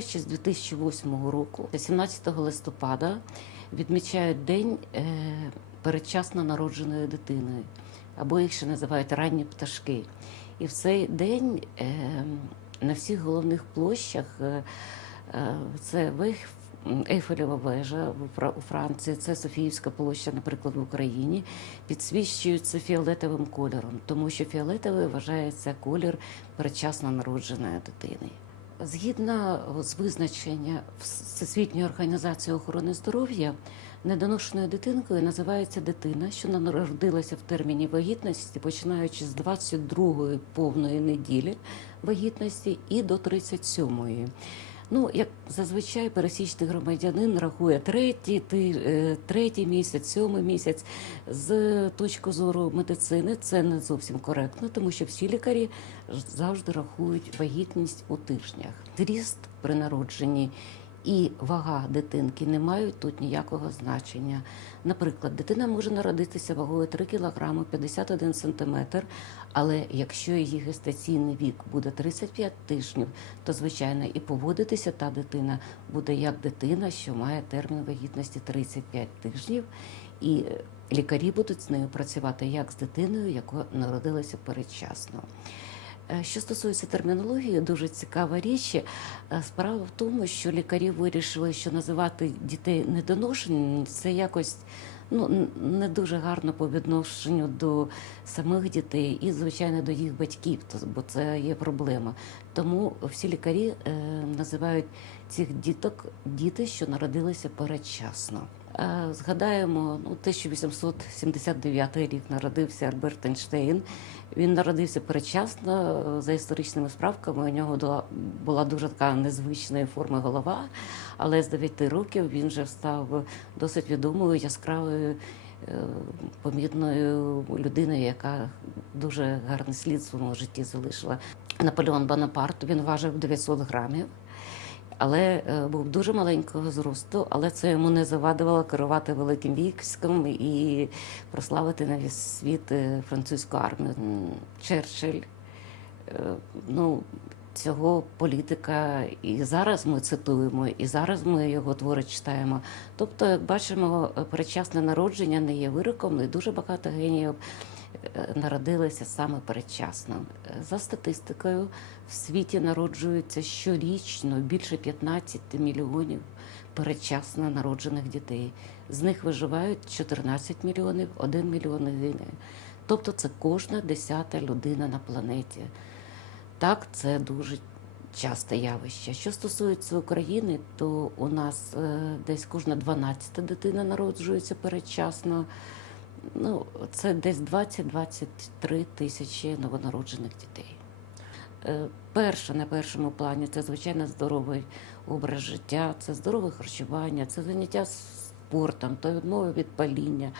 Починаючи з 2008 року, 17 листопада відмічають день е, передчасно народженої дитини, або їх ще називають ранні пташки. І в цей день е, на всіх головних площах е, це Ейфелева вежа у Франції, це Софіївська площа, наприклад, в Україні, підсвічуються фіолетовим кольором, тому що фіолетовий вважається колір передчасно народженої дитини. Згідно з визначення Всесвітньої організації охорони здоров'я, недоношеною дитинкою називається дитина, що народилася в терміні вагітності, починаючи з 22-ї повної неділі вагітності і до 37-ї. Ну, як зазвичай пересічний громадянин рахує третій, ти- е, третій місяць, сьомий місяць. З точки зору медицини це не зовсім коректно, тому що всі лікарі завжди рахують вагітність у тижнях. Тріст при народженні і вага дитинки не мають тут ніякого значення. Наприклад, дитина може народитися вагою 3 кг 51 см, але якщо її гестаційний вік буде 35 тижнів, то звичайно і поводитися та дитина буде як дитина, що має термін вагітності 35 тижнів, і е, лікарі будуть з нею працювати як з дитиною, яка народилася передчасно. Е, Що стосується термінології, дуже цікава річ. Е, Справа в тому, що лікарі вирішили, що називати дітей недоношеними це якось ну, не дуже гарно по відношенню до самих дітей і, звичайно, до їх батьків, бо це є проблема. Тому всі лікарі е, називають цих діток діти, що народилися передчасно. Е, Згадаємо, ну, 1879 рік народився Альберт Ейнштейн. Він народився передчасно е, за історичними справками. У нього була, дуже така незвичної форми голова, але з 9 років він вже став досить відомою, яскравою, е, помітною людиною, яка дуже гарний слід в своєму житті залишила. Наполеон Бонапарт він важив 900 грамів. Але е, був дуже маленького зросту, але це йому не завадило керувати великим військом і прославити на весь світ е, французьку армію. Черчилль, е, ну, цього політика і зараз ми цитуємо, і зараз ми його твори читаємо. Тобто, як бачимо, передчасне народження не є вироком, і дуже багато геніїв народилися саме передчасно. За статистикою, в світі народжується щорічно більше 15 мільйонів передчасно народжених дітей. З них виживають 14 мільйонів, 1 мільйон гине. Тобто це кожна десята людина на планеті. Так, це дуже часте явище. Що стосується України, то у нас е, десь кожна 12 дитина народжується передчасно. Ну, це десь 20-23 тисячі новонароджених дітей. Е, Перше на першому плані це звичайно здоровий образ життя, це здорове харчування, це заняття спортом, то відмова від паління,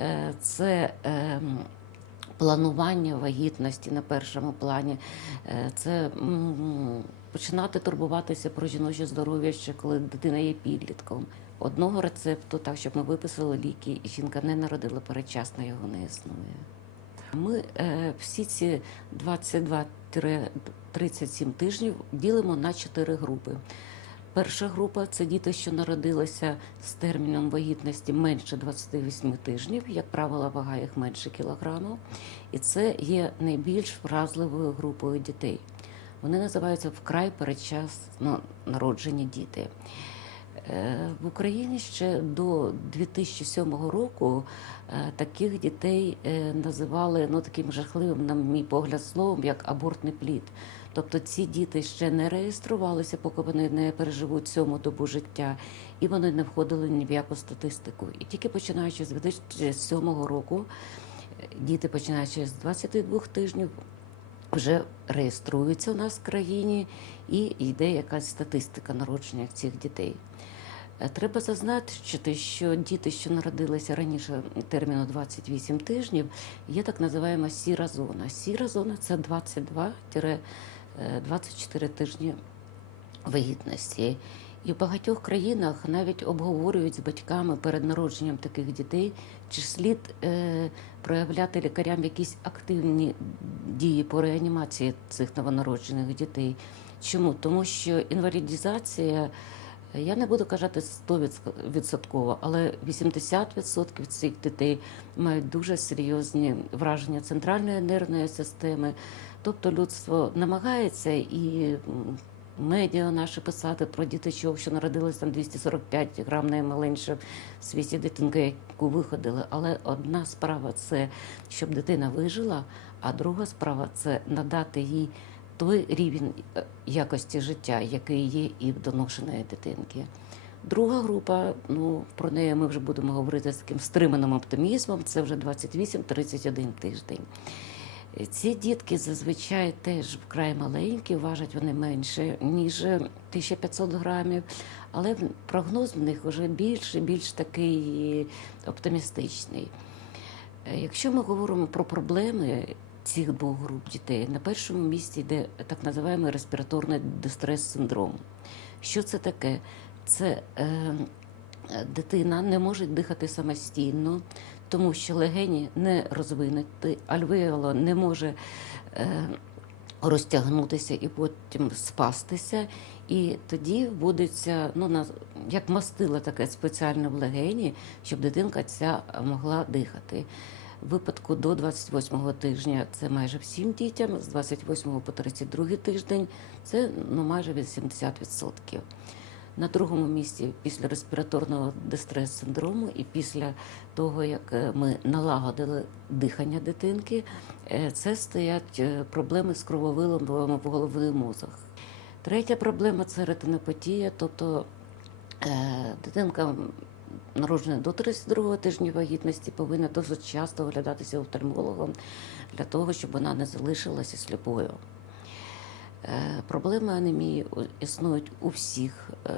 е, це ем, планування вагітності на першому плані, е, це починати турбуватися про жіноче здоров'я ще коли дитина є підлітком. Одного рецепту, так щоб ми виписали ліки, і жінка не народила передчасно, його не існує. Ми е, всі ці 22-37 тижнів ділимо на чотири групи. Перша група це діти, що народилися з терміном вагітності менше 28 тижнів, як правило, вага їх менше кілограму, і це є найбільш вразливою групою дітей. Вони називаються вкрай передчасно народжені діти. В Україні ще до 2007 року е, таких дітей е, називали ну таким жахливим, на мій погляд, словом, як абортний плід. Тобто ці діти ще не реєструвалися, поки вони не переживуть сьому добу життя, і вони не входили ні в яку статистику. І тільки починаючи з 2007 року, е, діти, починаючи з 22 тижнів, вже реєструються у нас в країні і йде якась статистика народження цих дітей. Е, Треба зазначити, що діти, що народилися раніше терміну 28 тижнів, є так називаємо сіра зона. Сіра зона це 22-24 тижні вагітності. І в багатьох країнах навіть обговорюють з батьками перед народженням таких дітей, чи слід е, проявляти лікарям якісь активні дії по реанімації цих новонароджених дітей, Чому? Тому що інвалідізація, е, я не буду казати 100%, але 80% цих дітей мають дуже серйозні враження центральної нервної системи. Тобто людство намагається і медіа наші писати про діточок, що народились там 245 грам найменше в світі дитинка, яку виходили. Але одна справа це щоб дитина вижила, а друга справа це надати їй той рівень е, якості життя, який є і в доношеної дитинки. Друга група, ну про неї ми вже будемо говорити з таким стриманим оптимізмом. Це вже 28-31 тиждень. Е, Ці дітки зазвичай теж вкрай маленькі, важать вони менше, ніж 1500 грамів, але прогноз в них вже більш і більш такий оптимістичний. Е, Якщо ми говоримо про проблеми цих двох груп дітей, на першому місці йде так називаємо респіраторний дистрес-синдром. Що це таке? Це е, дитина не може дихати самостійно, тому що легені не розвинуті, альвеоло не може е, розтягнутися і потім спастися. І тоді вводиться ну, як мастило таке спеціальне в легені, щоб дитинка ця могла дихати. Випадку до 28-го тижня це майже всім дітям, з 28 по 32 тиждень це ну, майже 80%. На другому місці після респіраторного дистрес-синдрому і після того, як е, ми налагодили дихання дитинки, е, це стоять е, проблеми з крововилом в головний мозок. Третя проблема це ретинопатія, тобто дитинка народжена до 32 тижня вагітності повинна досить часто оглядатися офтальмологом для того, щоб вона не залишилася сліпою. Е, Проблеми анемії існують у всіх е,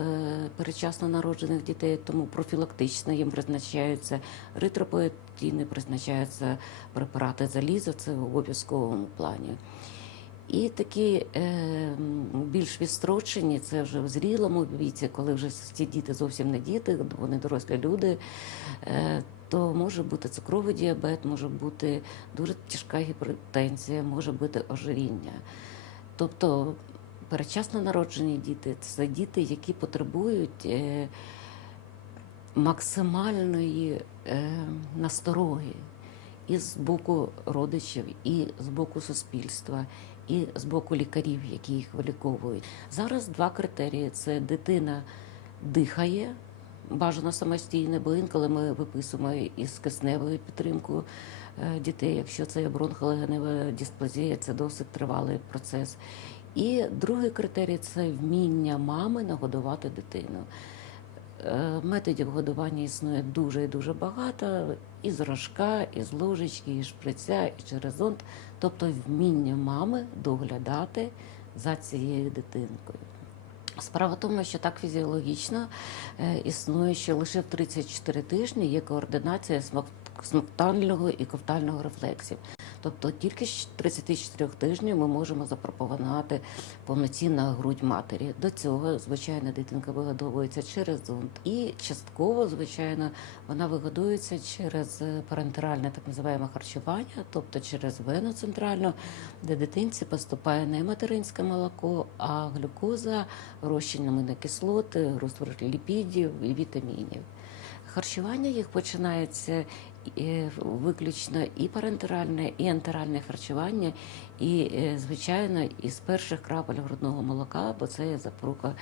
передчасно народжених дітей, тому профілактично їм призначаються ретропоетіни, призначаються препарати заліза, це в обов'язковому плані. І такі е, більш відстрочені, це вже в зрілому віці, коли вже ці діти зовсім не діти, вони дорослі люди. Е, то може бути цукровий діабет, може бути дуже тяжка гіпертензія, може бути ожиріння. Тобто передчасно народжені діти це діти, які потребують е, максимальної е, настороги і з боку родичів, і з боку суспільства, і з боку лікарів, які їх виліковують. Зараз два критерії: це дитина дихає. Бажано самостійно, бо інколи ми виписуємо із кисневою підтримкою е, дітей. Якщо це бронхолегенева дисплазія, це досить тривалий процес. І другий критерій це вміння мами нагодувати дитину. Е, Методів годування існує дуже і дуже багато. І з рожка, і з ложечки, і шприця, і через зонд. Тобто вміння мами доглядати за цією дитинкою. Справа в тому, що так фізіологічно е, існує, що лише в 34 тижні є координація смоктального і ковтального рефлексів. Тобто тільки з 34 тижнів ми можемо запропонувати повноцінна грудь матері. До цього, звичайно, дитинка вигодовується через зонд. І частково, звичайно, вона вигодується через е, парентеральне так називаємо харчування, тобто через вену центральну, де дитинці поступає не материнське молоко, а глюкоза, розчин амінокислоти, розтвор ліпідів і вітамінів. Харчування їх починається виключно і парентеральне, і ентеральне харчування, і, е, звичайно, із перших крапель грудного молока, бо це є запорука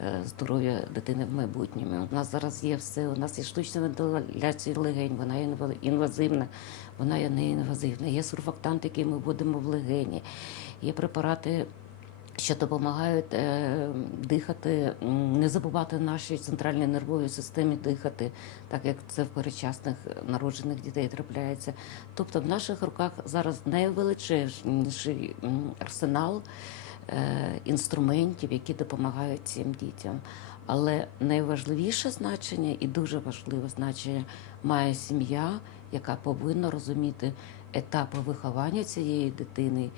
е, здоров'я дитини в майбутньому. У нас зараз є все. У нас є штучна вентиляція легень, вона є інвазивна, вона є неінвазивна. Є сурфактант, який ми вводимо в легені, є препарати що допомагають е, дихати, не забувати нашій центральній нервовій системі дихати, так як це в передчасних народжених дітей трапляється. Тобто в наших руках зараз найвеличезніший м, арсенал е, інструментів, які допомагають цим дітям. Але найважливіше значення і дуже важливе значення має сім'я, яка повинна розуміти етапи виховання цієї дитини.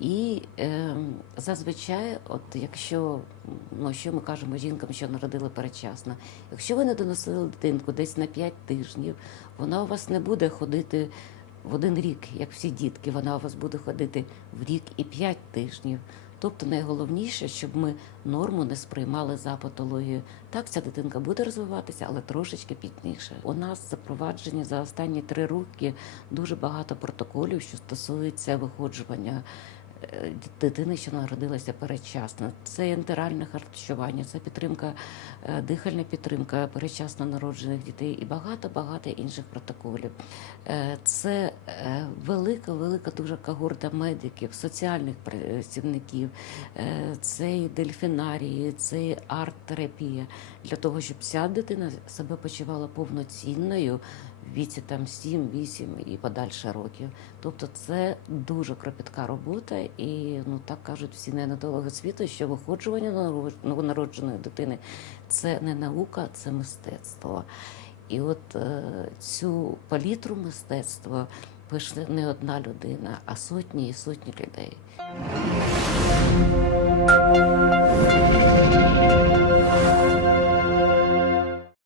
І е, зазвичай, от якщо ну що ми кажемо жінкам, що народили передчасно, якщо ви не доносили дитинку десь на 5 тижнів, вона у вас не буде ходити в один рік, як всі дітки. Вона у вас буде ходити в рік і 5 тижнів. Тобто найголовніше, щоб ми норму не сприймали за патологію. Так, ця дитинка буде розвиватися, але трошечки пізніше. У нас запроваджені за останні три роки дуже багато протоколів, що стосується виходжування дитини, що народилася передчасно. Це інтеральне харчування, це підтримка, е, дихальна підтримка передчасно народжених дітей і багато багато інших протоколів. Е, Це е, велика, велика дуже когорта медиків, соціальних працівників, е, це і дельфінарії, це і арт-терапія для того, щоб ця дитина себе почувала повноцінною віці там 7, 8 і подальше років. Тобто це дуже кропітка робота, і ну так кажуть всі неонатологи світу, що виходжування ново- новонародженої дитини це не наука, це мистецтво. І от е, цю палітру мистецтва пише не одна людина, а сотні і сотні людей.